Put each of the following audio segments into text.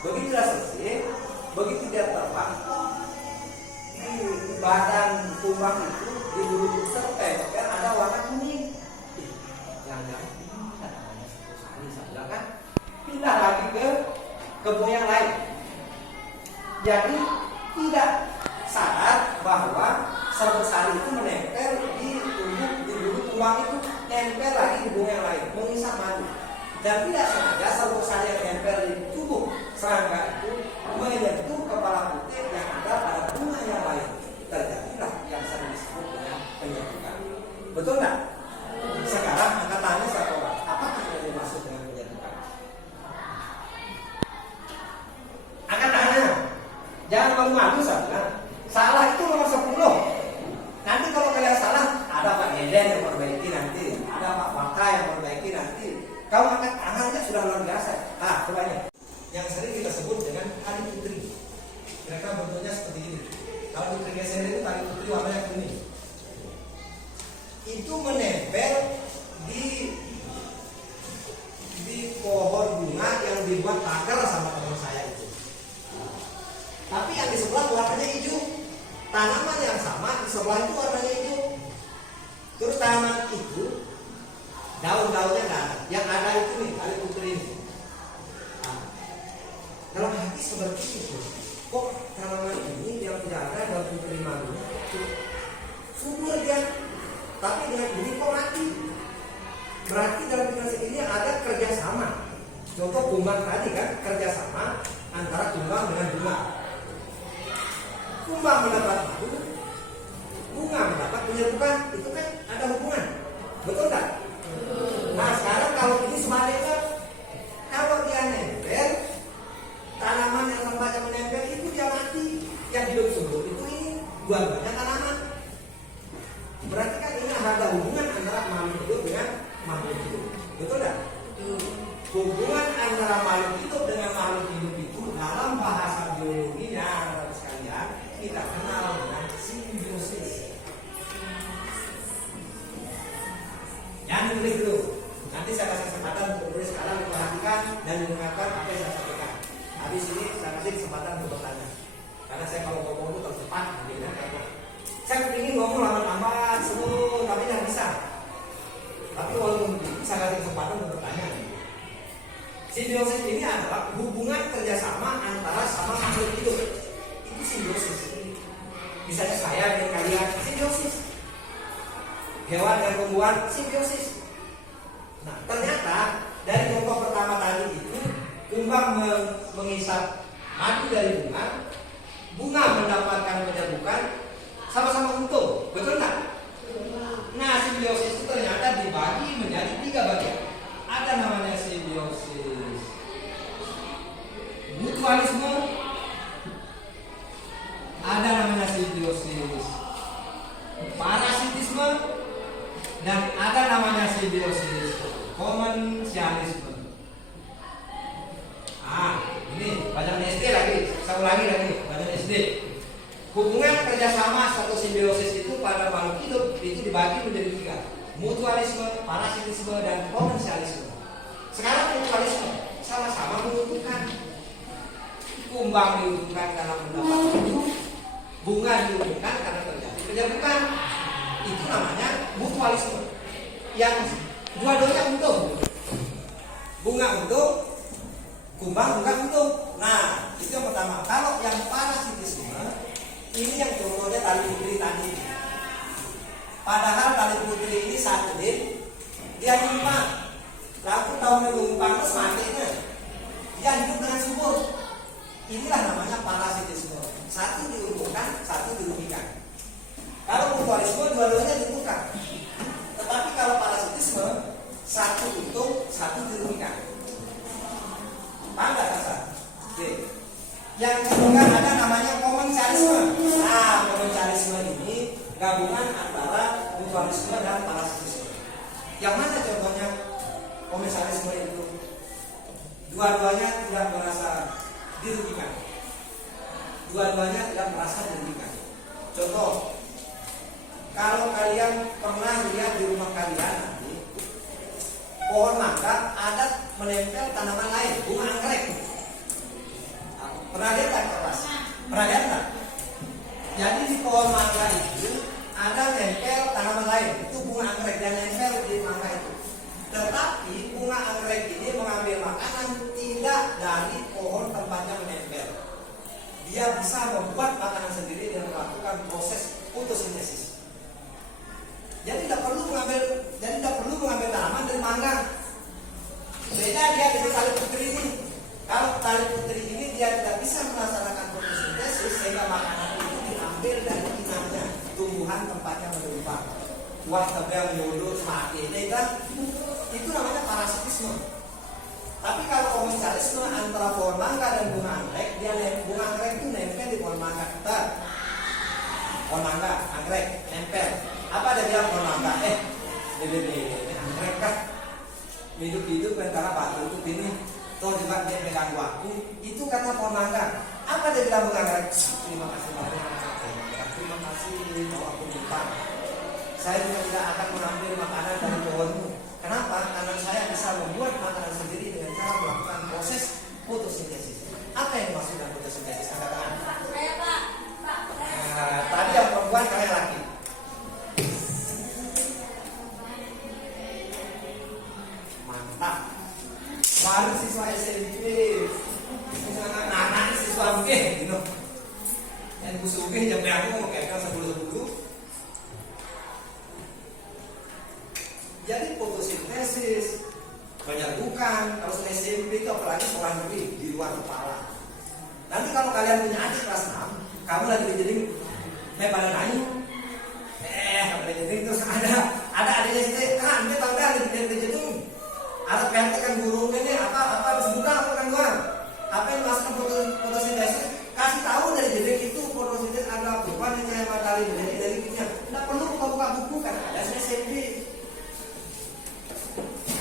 Begitu sudah selesai, begitu dia terbang, di badan kumbang itu di bulu tertempel ada warna kuning. Jangan-jangan ini namanya satu sari, saya kan pindah lagi ke kebun yang lain. Jadi tidak sadar bahwa serbuk sari itu menempel di bulu kumbang itu, nempel lagi di bunga yang lain, mengisap madu. Dan tidak sengaja serbuk sari yang nempel di tubuh serangga itu menyentuh kepala putih yang ada pada bunga yang lain. Terjadilah yang sering disebut dengan penyerbukan. Betul nggak? Sekarang angkat tangannya satu orang. Apakah yang dimaksud dengan penyerbukan? Angkat tangannya. Jangan malu-malu saja. Salah itu nomor 10. Nanti kalau kalian salah, ada Pak Deden yang perbaiki nanti, ada Pak Baka yang perbaiki nanti. Kamu angkat tangannya sudah luar biasa. Nah, cobanya. Yang sering kita sebut dengan tali putri. Mereka bentuknya seperti ini. Kalau putri geser itu tali putri warnanya kuning. Itu menempel di pohon bunga yang dibuat pagar sama teman saya itu. Tapi yang di sebelah warnanya hijau. Tanaman yang sama di sebelah itu warnanya hijau. Terus tanaman itu daun-daunnya nggak ada. Yang ada itu nih tali putri ini. Dalam hati seperti itu, kok tanaman ini yang tidak ada dalam putri malu subur dia, tapi dengan ini kok mati. Berarti dalam pikiran ini ada kerjasama. Contoh kumbang tadi kan, kerjasama antara kumbang dengan bunga. Kumbang mendapat madu, bunga mendapat penyerbukan, itu kan ada hubungan, betul tak? Nah sekarang kalau ini sebaliknya, kalau dia nempel, tanaman yang tempatnya menempel itu dia mati. Yang hidup subur itu ini dua-duanya tanaman. Berarti kan ini ada hubungan antara makhluk hidup dengan makhluk hidup. Betul tak? Hubungan antara makhluk hidup dengan makhluk hidup itu dalam bahasa biologinya sekalian kita kenal dengan simbiosis. Jangan ditulis dulu. Nanti saya kasih kesempatan untuk tulis sekarang, diperhatikan dan mendengarkan apa yang saya sampaikan. Habis ini saya kasih kesempatan untuk bertanya. Karena saya kalau ngomong itu terlalu cepat, karena saya ingin ngomong lambat-lambat semua, tapi tidak bisa. Tapi walaupun saya kasih kesempatan untuk bertanya. Simbiosis ini adalah hubungan kerjasama antara sama makhluk hidup. Itu simbiosis. Misalnya saya dengan kalian, simbiosis. Hewan dan tumbuhan, simbiosis. Nah, ternyata dari contoh pertama tadi itu, kumbang mengisap madu dari bunga, bunga mendapatkan penyerbukan, sama-sama untung, betul nggak? Nah, simbiosis itu ternyata dibagi menjadi 3 bagian. Ada namanya simbiosis mutualisme, ada namanya simbiosis parasitisme, dan ada namanya simbiosis komensialisme. Ini bacaan SD lagi, saya ulangi lagi, bacaan SD. Hubungan kerjasama satu simbiosis itu pada makhluk hidup itu dibagi menjadi 3: mutualisme, parasitisme, dan komensialisme. Sekarang mutualisme sama-sama menguntungkan. Kumbang diuntungkan karena mendapat hidup, bunga diuntungkan karena terjadi penyerbukan. Itu namanya mutualisme. Yang dua-duanya untung. Bunga untung, kumbang juga untung. Nah, itu yang pertama. Kalau yang parasitisme, ini yang contohnya tali putri tadi. Padahal tali putri ini satu dia numpang. Lalu tahun numpang terus matinya. Dia hidup dengan subur. Inilah namanya parasitisme. Satu diuntungkan, satu dirugikan. Kalau mutualisme dua-duanya diuntungkan. Tetapi kalau parasitisme satu untung, satu dirugikan. Paham nggak kasar? Oke. Yang kedua ada namanya komensialisme. Nah, komensialisme ini gabungan antara mutualisme dan parasitisme. Yang mana contohnya komensialisme itu? Dua-duanya tidak merasa dirugikan. Dua-duanya tidak merasa dirugikan. Contoh, kalau kalian pernah lihat di rumah kalian nanti, pohon mangga ada menempel tanaman lain, bunga anggrek. dari pohon tempatnya menempel. Dia bisa membuat makanan sendiri dan melakukan proses fotosintesis. Jadi tidak perlu mengambil tanaman dari mangga. Beda dia dengan tali putri ini. Kalau tali putri ini dia tidak bisa melaksanakan fotosintesis sehingga makanan itu diambil dari inangnya, tumbuhan tempatnya menumpang. Buah tebel, nyulut, mati, itu namanya parasitisme. Tapi kalau komensalisme antara pohon mangga dan bunga anggrek, bunga anggrek itu nempel di pohon mangga kita. Pohon mangga, anggrek, nempel. Apa ada bilang pohon mangga? Ini anggrek kan? Hidup-hidup antara batu itu ini. Toh juga dia pegang waktu. Itu kata pohon mangga. Apa dia bilang bunga anggrek? Terima kasih banyak. Terima kasih kalau aku minta. Saya juga tidak akan mengambil makanan dari pohonmu. Kenapa? Karena saya bisa membuat makanan sendiri dengan cara melakukan proses fotosintesis. Apa yang dimaksud dengan fotosintesis? Angkat tangan. Saya Pak. Tadi yang perempuan, kalian laki. Mantap. Baru siswa SMP. Anak-anak siswa mungkin, gitu. Yang kusugih jam aku mau kayak 10-10. Jadi fotosintesis, penyerbukan, kalau SMP itu apalagi sekolah negeri di luar kepala. Nanti kalau kalian punya adik kelas 6, kamu lagi dijeding, pada nanya, pada dijeding terus ada adiknya sini, dia tahu kan lagi dijeding, ada PRT kan guru ini apa disebutkan apa kan luar, apa yang dimaksudkan fotosintesis, kasih tahu dari jeding itu fotosintesis adalah bukan cahaya matahari dari kimia. Tidak perlu buka buku kan ada SMP.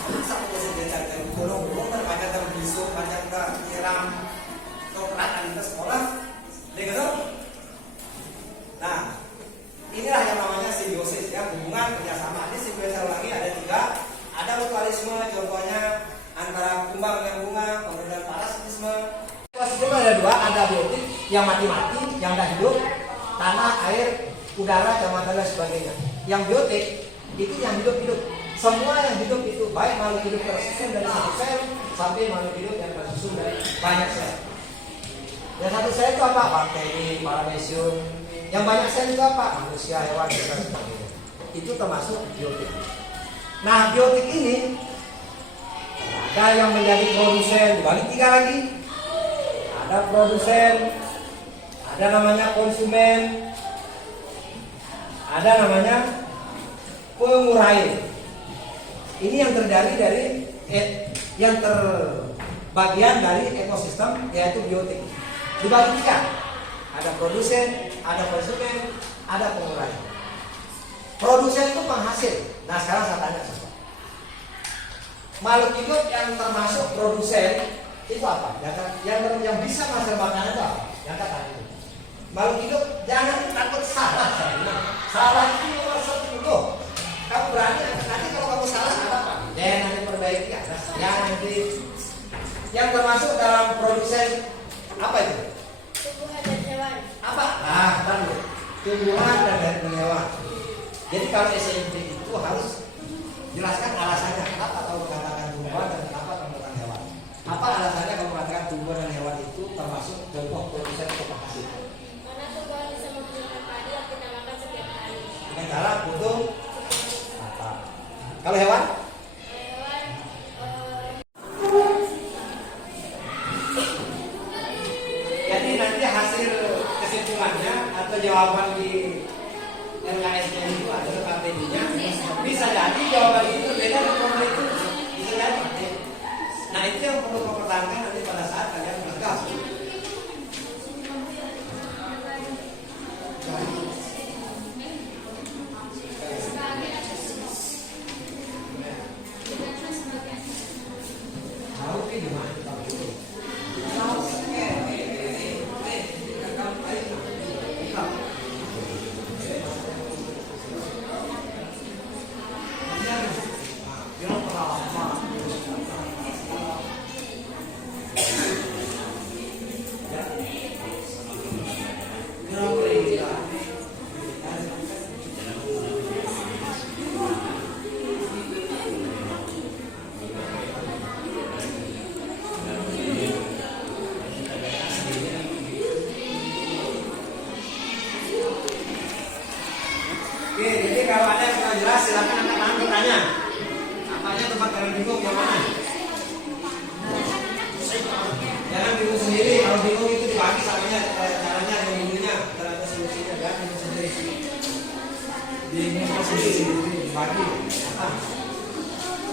Masa fotosintesis dari gunung terbanyak terbisuk, banyak terkiram, coklat ada sekolah, gitu. Nah, inilah yang namanya simbiosis ya, hubungan kerjasama. Ini simbiosis lagi ada 3, ada mutualisme, contohnya antara kumbang dengan bunga, kemudian parasitisme. Parasitisme ada 2, ada biotik yang mati-mati, yang tidak hidup, tanah, air, udara, dan sebagainya. Yang biotik itu yang hidup-hidup. Semua yang hidup itu baik makhluk hidup tersusun dari satu sel sampai makhluk hidup yang tersusun dari banyak sel. Yang satu sel itu apa? Bakteri, paramecium. Yang banyak sel itu apa? Manusia, hewan, dan sebagainya. Itu termasuk biotik. Nah, biotik ini ada yang menjadi produsen, dibagi 3 lagi. Ada produsen, ada namanya konsumen, ada namanya pengurai. Ini yang terjadi dari yang terbagian dari ekosistem yaitu biotik. Dibagi 3. Ada produsen, ada konsumen, ada pengurai. Produsen itu penghasil. Nah sekarang saya tanya sesuatu. Makhluk hidup yang termasuk produsen itu apa? Yang bisa menghasilkan makanan itu apa? Yang kata itu. Makhluk hidup jangan takut salah. Salah itu nomor 1. Kamu berani nanti kalau kamu salah apa? Nanti perbaiki atas. Nanti yang termasuk dalam produsen apa itu? Tumbuhan dan hewan. Apa? Tumbuhan dan hewan. Jadi kalau SMP itu harus jelaskan alasannya. Kenapa kamu mengatakan tumbuhan dan kenapa kamu mengatakan hewan? Apa alasannya kamu mengatakan tumbuhan dan hewan itu termasuk contoh produsen atau penghasil? Karena tumbuhan bisa menghasilkan padi yang kita makan setiap hari. Dengan cara butuh. Kalau hewan? Jadi nanti hasil kesimpulannya atau jawaban di LKS-nya itu atau KTD-nya bisa jadi jawaban itu berbeda dengan itu. Bisa jadi. Nah itu yang perlu dipertahankan nanti pada saat kalian bergas. kalau bingung itu dibagi samanya caranya yang ininya, caranya solusinya ya ini sendiri. Di ini sendiri dibagi. Apa?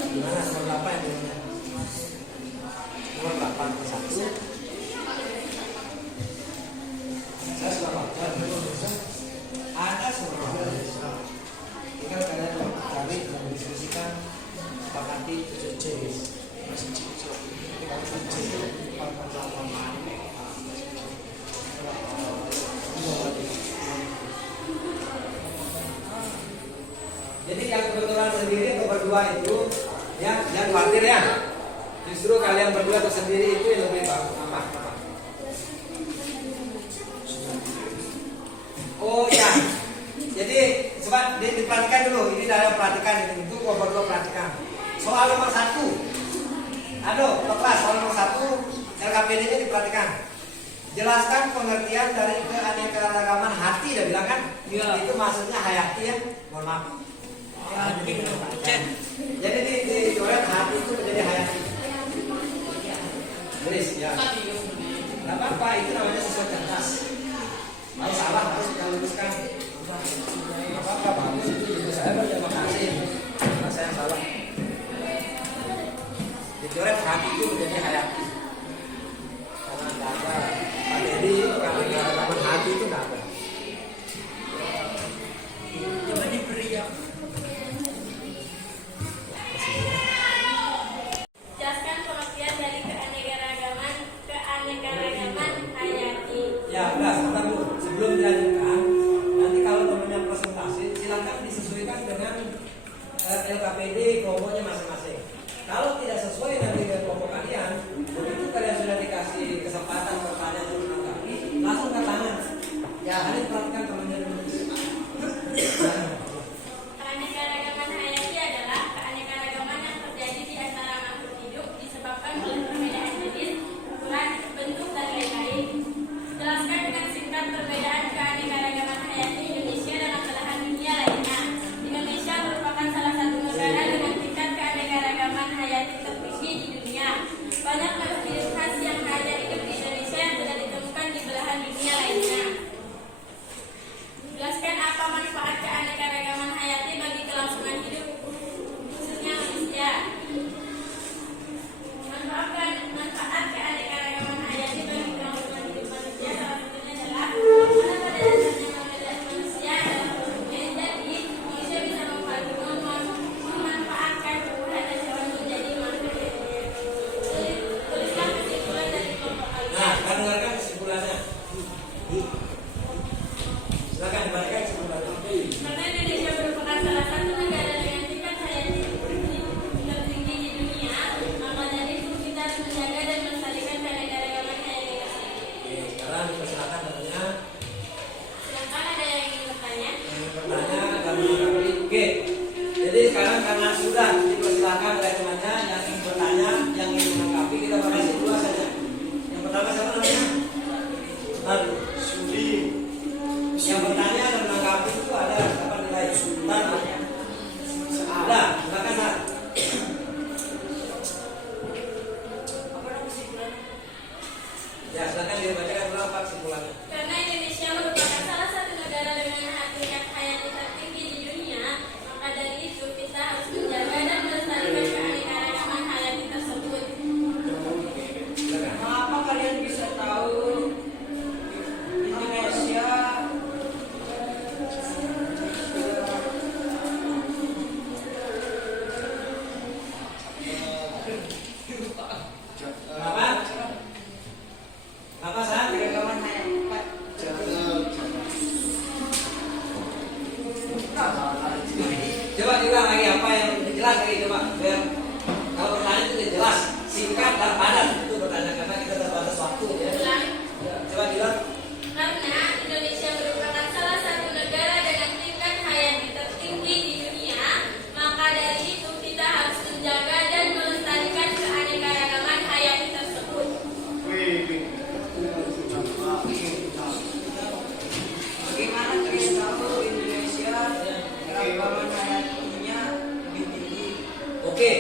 Gimana nomor 8 ya? Nomor 8 ke 1. Saya sudah baca ada semua. Tinggal kalian cari dan diskusikan, sepakati jenis. Jadi yang kebetulan sendiri atau berdua itu ya jangan khawatir ya. Justru kalian berdua atau sendiri itu yang lebih bagus. Apa? Oh ya. Jadi coba diperhatikan dulu. Ini dalam perhatikan itu gua berdua perhatikan. Soal nomor 1. Aduh, kelas soal nomor 1 LKPD-nya diperhatikan. Jelaskan pengertian dari keanekaragaman hati, udah bilang kan? Ya. Itu maksudnya hayati ya. Mohon maaf. Jadi di coret hati itu menjadi hayati. Tulis ya. Tidak apa-apa, itu namanya siswa cerdas. Kalau salah harus kita luruskan. Tidak apa-apa, bagus itu juga saya berterima kasih. Karena saya salah. Dicoret hati itu menjadi hayati. Karena tidak ada. Jadi keanekaragaman hati itu tidak ada. Coba diberi ya. Jelaskan pengertian dari keanekaragaman hayati. Ya, udah, sebentar dulu. Sebelum dilanjutkan, nanti kalau temannya presentasi, silakan disesuaikan dengan LKPD kelompoknya masing-masing. Kalau tidak sesuai nanti dengan kelompok kalian, begitu kalian sudah dikasih kesempatan bertanya dan menanggapi, langsung ke tangan. Ya, kalian perhatikan temannya dulu. Keanekaragaman hayati adalah keanekaragaman yang terjadi di antara makhluk hidup disebabkan oleh perbedaan jenis, ukuran, bentuk, dan lain-lain. Jelaskan dengan singkat perbedaan keanekaragaman hayati Indonesia dengan belahan dunia lainnya. Indonesia merupakan salah satu negara dengan tingkat keanekaragaman hayati tertinggi di dunia. Banyak makhluk hidup khas yang hanya hidup di Indonesia yang tidak ditemukan di belahan dunia lainnya. Jelaskan apa manfaat keanekaragaman hayati bagi kelangsungan hidup, khususnya manusia. Manfaat keanekaragaman hayati bagi kelangsungan hidup manusia salah satunya adalah karena pada dasarnya manusia adalah makhluk. Jadi manusia bisa memanfaatkan tubuh dan hewan menjadi makhluk. Tulislah kesimpulan dari kelompok Nah, kalian. kan dengarkan kesimpulannya. Silakan dibacakan kesimpulannya. Karena Indonesia merupakan salah satu negara dengan tingkat hayati tertinggi di dunia, maka dari itu kita harus menjaga dan melestarikan keanekaragaman hayati tersebut. Oke, sekarang dipersilakan temannya. Silakan ada yang ingin bertanya? Yang bertanya dan menanggapi. Oke. Jadi sekarang karena sudah dipersilakan oleh temannya yang ingin bertanya, yang ingin menanggapi, kita batasi dua saja. Yang pertama siapa namanya? Lalu Sudi. Yang bertanya dan menanggapi itu ada dapat nilai. Lalu. Ada, silakan Sar. Ya, silakan dibacakan dulu apa kesimpulannya. Karena Indonesia merupakan salah satu negara dengan tingkat hayati tertinggi di dunia, maka dari itu kita harus menjaga dan melestarikan keanekaragaman hayati tersebut. Silakan. Kenapa kalian bisa tahu Indonesia Apa? Apa Sar? keragaman hayati? Coba diulang lagi apa yang jelas lagi coba biar kalau pertanyaan itu jelas, singkat dan padat itu pertanyaan karena kita terbatas waktu ya. Ulang. Coba diulang. Karena Indonesia merupakan salah satu negara dengan tingkat hayati tertinggi di dunia, maka dari itu kita harus menjaga dan melestarikan keanekaragaman hayati tersebut. Bagaimana kalian tahu Indonesia keragaman hayatinya lebih tinggi? Oke,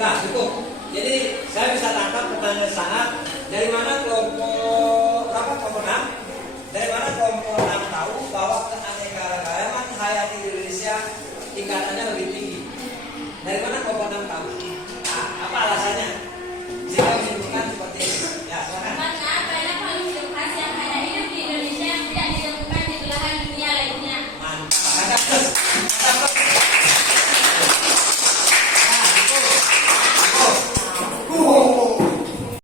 nah cukup. Jadi saya bisa tangkap pertanyaan sangat dari mana